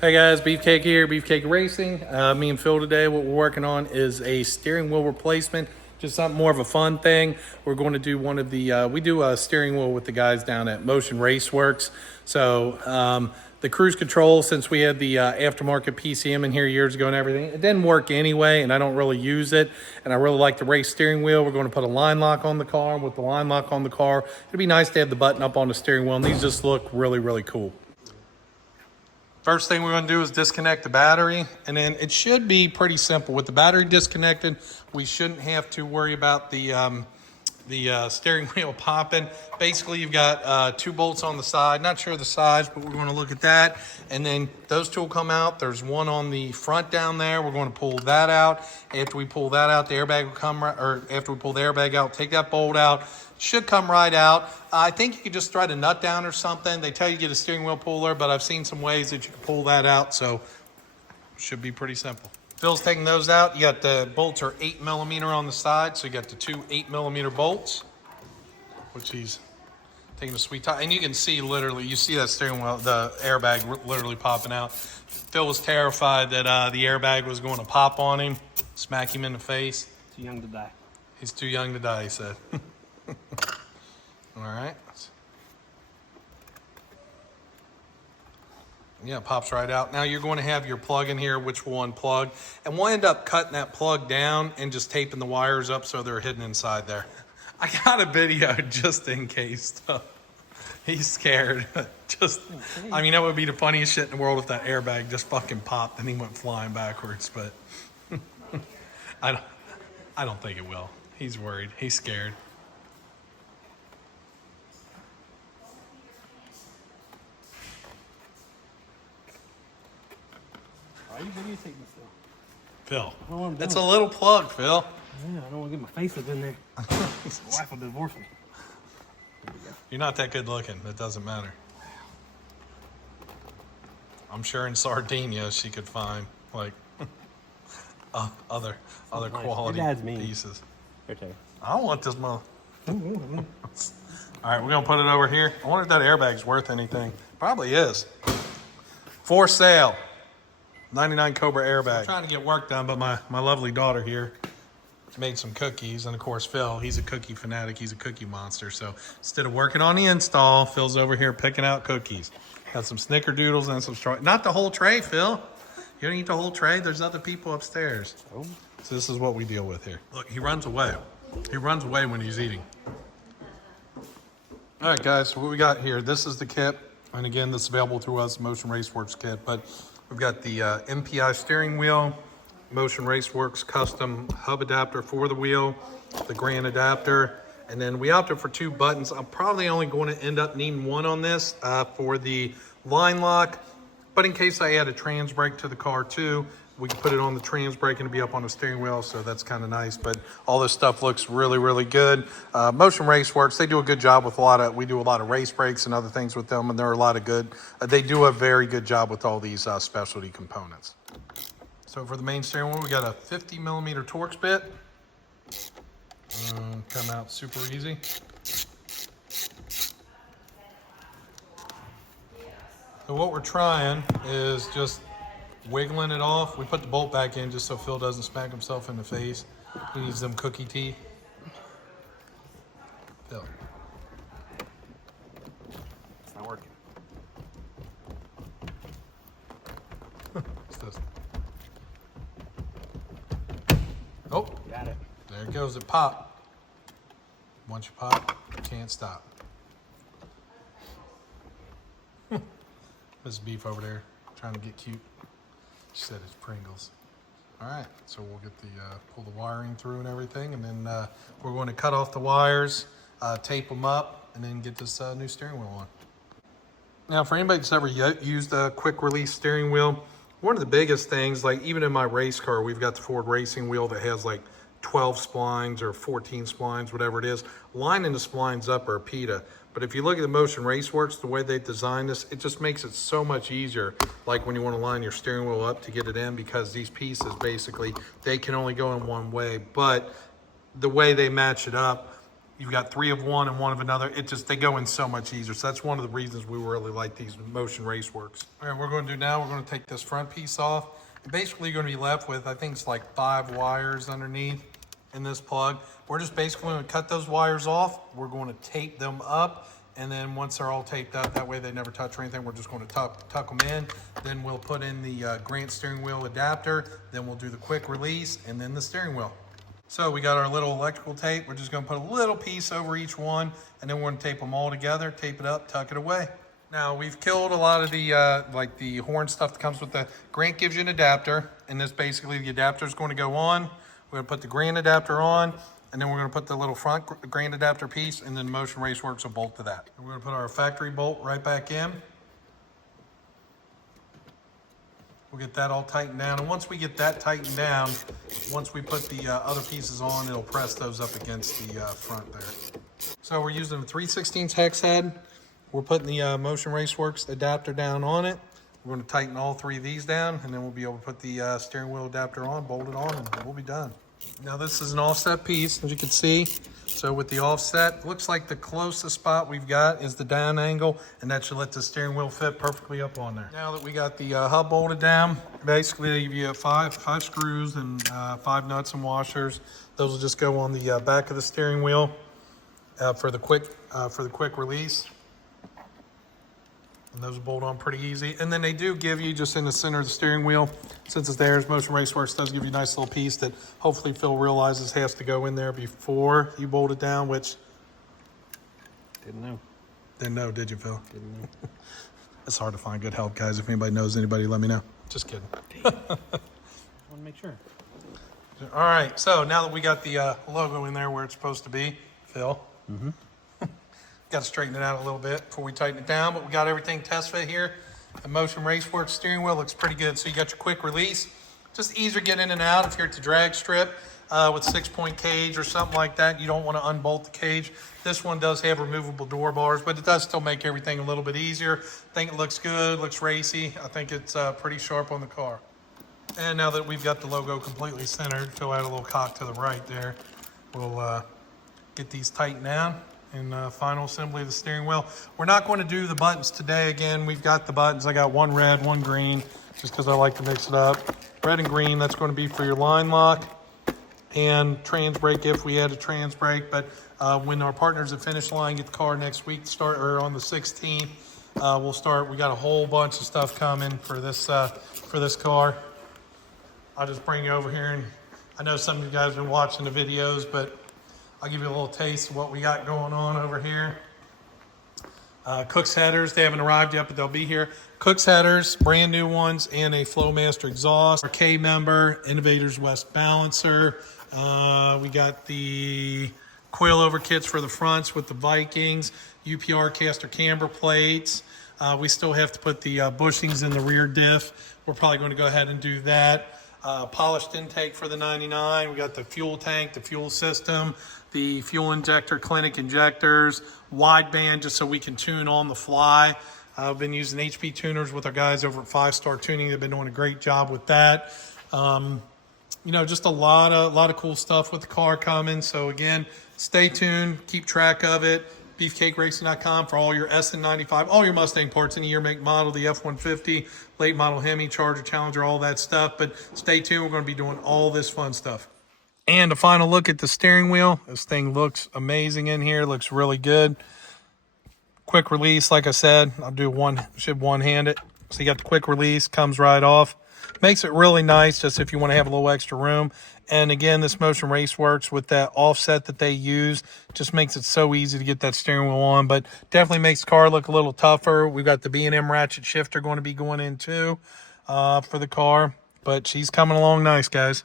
Hey guys, Beefcake here, Beefcake Racing. Me and Phil today, what we're working on is a steering wheel replacement, just something more of a fun thing. We're going to do one of the, we do a steering wheel with the guys down at Motion Raceworks. So the cruise control, since we had the aftermarket PCM in here years ago and everything, it didn't work anyway, and I don't really use it. And I really like the race steering wheel. We're going to put a line lock on the car. With the line lock on the car, it'd be nice to have the button up on the steering wheel, and these just look really, really cool. First thing we're going to do is disconnect the battery, and then it should be pretty simple. With the battery disconnected, we shouldn't have to worry about the steering wheel popping. Basically, you've got 2 bolts on the side. Not sure the size, but we're going to look at that. And then those 2 will come out. There's one on the front down there. We're going to pull that out. After we pull that out, the airbag will come right, or after we pull the airbag out, take that bolt out. Should come right out. I think you could just thread a nut down or something. They tell you to get a steering wheel puller, but I've seen some ways that you can pull that out, so should be pretty simple. Phil's taking those out. You got the bolts are 8mm on the side, so you got the 2 8mm bolts, which he's taking a sweet time. And you can see literally, you see that steering wheel, the airbag literally popping out. Phil was terrified that the airbag was going to pop on him, smack him in the face. Too young to die. He's too young to die, he said. All right. Yeah, it pops right out. Now you're going to have your plug in here, which will unplug. And we'll end up cutting that plug down and just taping the wires up so they're hidden inside there. I got a video just in case. He's scared. I mean, that would be the funniest shit in the world if that airbag just fucking popped and he went flying backwards. But I don't think it will. He's worried. He's scared. Why are you videotaping this, Phil? Phil, that's a little plug, Phil. Yeah, I don't want to get my face up in there. My wife will divorce me. You're not that good looking. It doesn't matter. I'm sure in Sardinia she could find like other quality pieces. Okay. I don't want this mother. All right, we're gonna put it over here. I wonder if that airbag's worth anything. Probably is. For sale. 99 Cobra airbag. I'm trying to get work done, but my lovely daughter here made some cookies. And of course, Phil, he's a cookie fanatic. He's a cookie monster. So instead of working on the install, Phil's over here picking out cookies. Got some snickerdoodles and some straw. Not the whole tray, Phil. You don't eat the whole tray. There's other people upstairs. Oh. So this is what we deal with here. Look, he runs away. He runs away when he's eating. All right, guys, so what we got here, this is the kit. And again, this is available through us, Motion Raceworks kit. But we've got the MPI steering wheel, Motion Raceworks custom hub adapter for the wheel, the Grand adapter, and then we opted for 2 buttons. I'm probably only going to end up needing 1 on this for the line lock, but in case I add a trans brake to the car too, we can put it on the trans brake and it'll be up on the steering wheel, so that's kind of nice. But all this stuff looks really, really good. Motion Raceworks, they do a good job with we do a lot of race brakes and other things with them, and they're a lot of good. They do a very good job with all these specialty components. So for the main steering wheel, we got a 50mm Torx bit. Come out super easy. So what we're trying is just wiggling it off. We put the bolt back in just so Phil doesn't smack himself in the face. He needs them cookie teeth. Phil. It's not working. What's this? Oh, Got it. there it goes. It popped. Once you pop, you can't stop. This Beef over there trying to get cute. She said it's Pringles. All right, so we'll get the pull the wiring through and everything, and then we're going to cut off the wires, tape them up, and then get this new steering wheel on. Now, for anybody that's ever used a quick release steering wheel, one of the biggest things, like even in my race car, we've got the Ford racing wheel that has like 12 splines or 14 splines, whatever it is. Lining the splines up are PETA. But if you look at the Motion Raceworks, the way they designed this, it just makes it so much easier, like when you want to line your steering wheel up to get it in, because these pieces, basically, they can only go in one way. But the way they match it up, you've got 3 of one and 1 of another. They go in so much easier. So that's one of the reasons we really like these Motion Raceworks. All right, what we're going to do now, we're going to take this front piece off. And basically, you're going to be left with, I think it's like 5 wires underneath in this plug. We're just basically going to cut those wires off. We're going to tape them up. And then once they're all taped up, that way they never touch or anything, we're just going to tuck them in. Then we'll put in the Grant steering wheel adapter. Then we'll do the quick release and then the steering wheel. So we got our little electrical tape. We're just going to put a little piece over each one, and then we're going to tape them all together, tape it up, tuck it away. Now we've killed a lot of the like the horn stuff that comes with the Grant. Gives you an adapter, and this basically the adapter is going to go on. We're going to put the Grant adapter on, and then we're going to put the little front Grant adapter piece, and then Motion Raceworks will bolt to that. And we're going to put our factory bolt right back in. We'll get that all tightened down, and once we get that tightened down, once we put the other pieces on, it'll press those up against the front there. So we're using a 3/16 hex head. We're putting the Motion Raceworks adapter down on it. We're going to tighten all 3 of these down, and then we'll be able to put the steering wheel adapter on, bolt it on, and we'll be done. Now this is an offset piece, as you can see. So with the offset, looks like the closest spot we've got is the down angle, and that should let the steering wheel fit perfectly up on there. Now that we got the hub bolted down, basically they give you five screws and 5 nuts and washers. Those will just go on the back of the steering wheel for the quick release. And those will bolt on pretty easy. And then they do give you, just in the center of the steering wheel, since it's theirs, Motion Raceworks does give you a nice little piece that hopefully Phil realizes has to go in there before you bolt it down, which... Didn't know. Didn't know, did you, Phil? Didn't know. It's hard to find good help, guys. If anybody knows anybody, let me know. Just kidding. I want to make sure. All right, so now that we got the logo in there where it's supposed to be, Phil, got to straighten it out a little bit before we tighten it down, but we got everything test fit here. The Motion Raceworks steering wheel looks pretty good. So you got your quick release. Just easier to get in and out if you're at the drag strip with 6-point cage or something like that. You don't want to unbolt the cage. This one does have removable door bars, but it does still make everything a little bit easier. I think it looks good, looks racy. I think it's pretty sharp on the car. And now that we've got the logo completely centered, Phil had a little cock to the right there. We'll get these tightened down. And final assembly of the steering wheel. We're not going to do the buttons today. Again, we've got the buttons. I got 1 red, 1 green, just because I like to mix it up. Red and green, that's going to be for your line lock and trans brake if we had a trans brake. But when our partners at Finish Line get the car next week, or on the 16th, we'll start. We got a whole bunch of stuff coming for this car. I'll just bring you over here, and I know some of you guys have been watching the videos, but I'll give you a little taste of what we got going on over here. Cook's headers, they haven't arrived yet, but they'll be here. Cook's headers, brand new ones, and a Flowmaster exhaust. Our K member, Innovators West balancer. We got the coilover kits for the fronts with the Vikings, UPR caster camber plates. We still have to put the bushings in the rear diff. We're probably going to go ahead and do that. Polished intake for the 99. We got the fuel tank, the fuel system, the fuel injector, clinic injectors, wideband just so we can tune on the fly. I've been using HP tuners with our guys over at 5 Star Tuning. They've been doing a great job with that. You know, just a lot of cool stuff with the car coming. So again, stay tuned, keep track of it. BeefcakeRacing.com for all your SN95, all your Mustang parts, any year, make, model, the F-150, late model Hemi, Charger, Challenger, all that stuff. But stay tuned. We're going to be doing all this fun stuff. And a final look at the steering wheel. This thing looks amazing in here. Looks really good. Quick release, like I said, I'll do should one-hand it. So you got the quick release, comes right off. Makes it really nice just if you want to have a little extra room. And again, this Motion Raceworks with that offset that they use just makes it so easy to get that steering wheel on, but definitely makes the car look a little tougher. We've got the B&M ratchet shifter going to be going in too for the car, but she's coming along nice, guys.